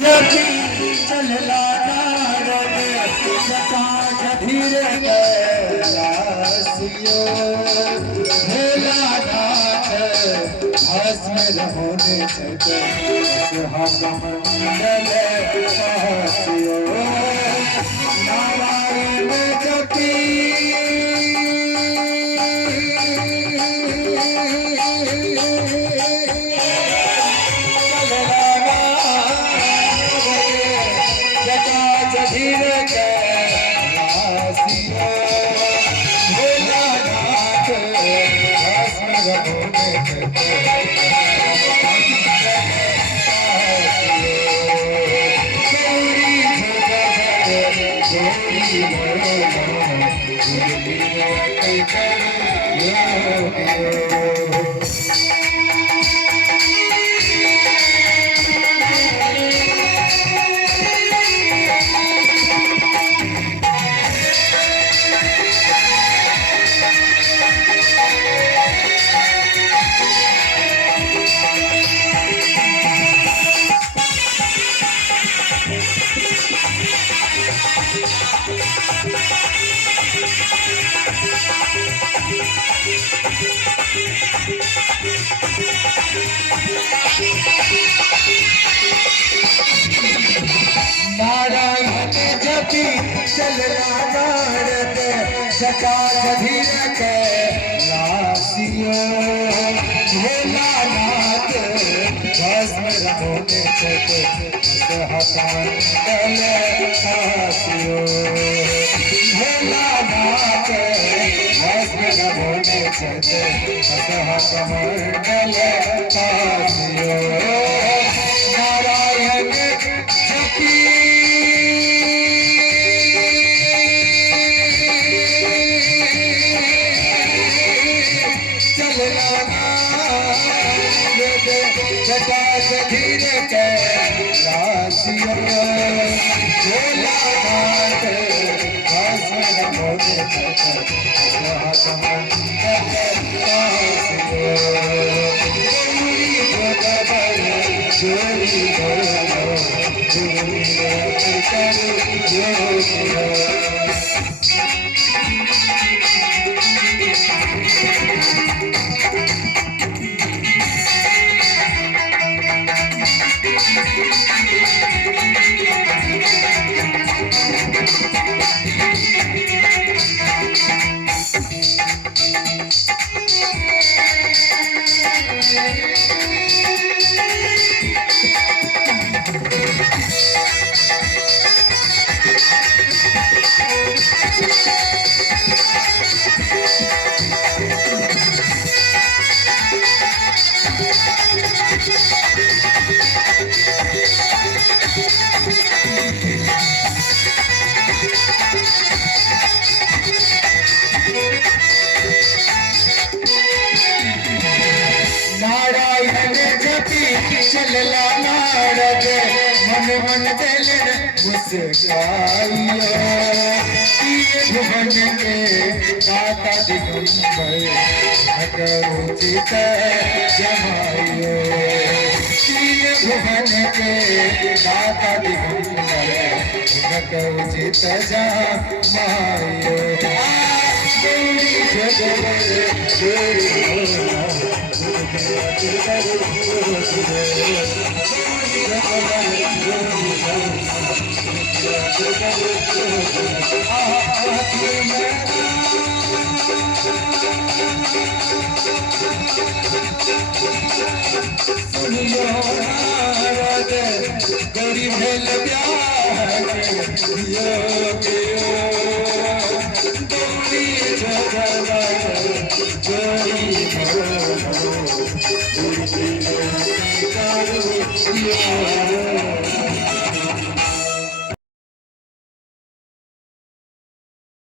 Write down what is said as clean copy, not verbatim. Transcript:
जति चलला नारद जटा जधीर कैलासियो भेला नाथ भस्म रहोने सत कमंडल कासियो नारायण जति नारायण जपि चलला नारद जटा जधीर कैलासियो भेला नाथ भस्म रहोने सत कमंडल कासियो भेला नाथ भस्म रहोने सत कमंडल कासियो नारायण जपि जटा जधीर कैलासियो भेला नाथ भस्म रहोने सत कमंडल कासियो गौरी जगदल जोरी बोलो जोरी कर जोरियो नारायण जपि चलला नारद मन मन दिलन मुस्काइयो तीन भुवन के दाता दिगंबर घट उचित जमाइयो तीन भुवन के दाता दिगंबर घट उचित जमाइयो गौरी जगदल जोरी नारद गौरी भेल प्यार गौरी जगदल जोरी